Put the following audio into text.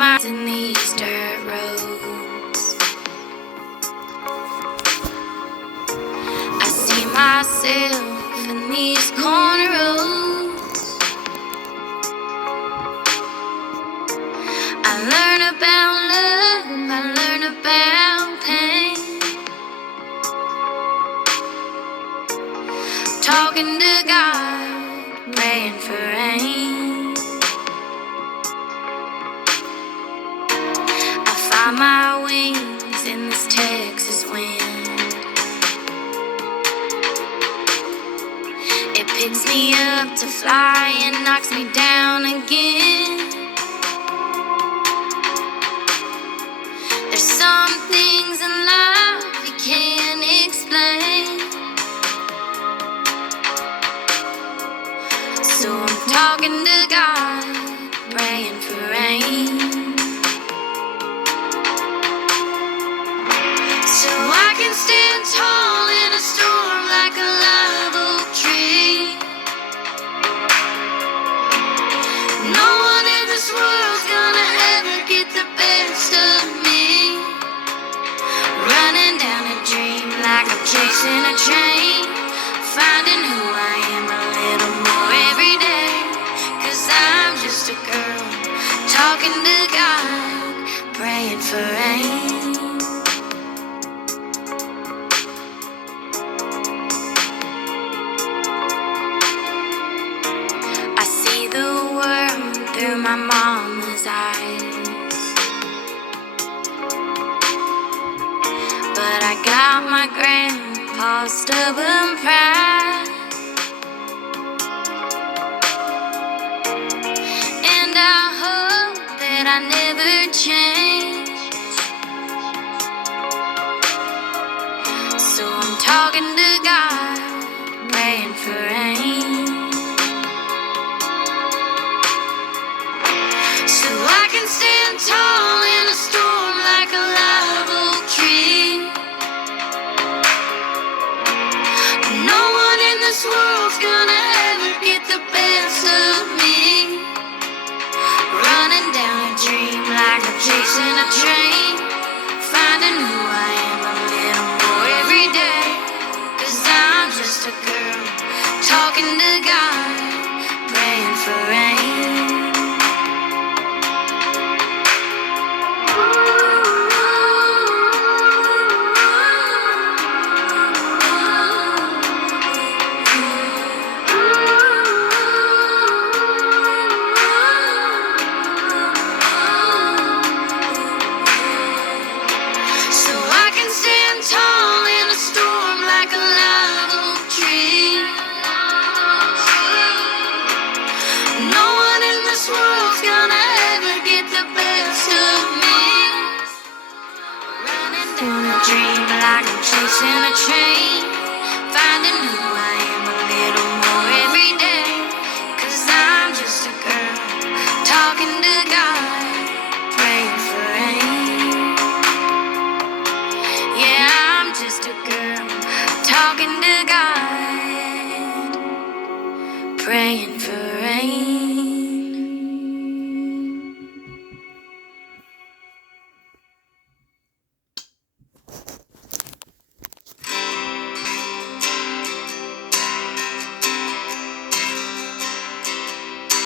my in these dirt roads. I see myself in these corner roads. I learn about love, I learn about pain. Talking to God, praying for rain. I find my wings in this Texas wind. It picks me up to fly and knocks me down again. There's some things in life you can't explain. So I'm talking to God, praying for rain. So I can stand tall in a storm like a live oak tree. No one in this world's gonna ever get the best of me. Running down a dream like I'm chasing a train. Finding who I am a little more every day. 'Cause I'm just a girl talking to God, praying for rain. I see the world through my mama's eyes, but I got my grandpa's stubborn pride. And I hope that I never change. So I'm talking to God, praying for rain. So I can stand tall in a storm like a live oak tree. No one in this world's gonna ever get the best of me. Running down a dream like I'm chasing a train. Finding who I am a little more every day. 'Cause I'm just a girl talking to God, praying for rain. So I can stand tall in a storm like a live oak tree. No one in this world's gonna ever get the best of me. Running down a dream like I'm chasing a train. Finding who I am a little more every day. 'Cause I'm just a girl talking to God, praying for rain. Yeah, I'm just a girl talking to God, praying for rain.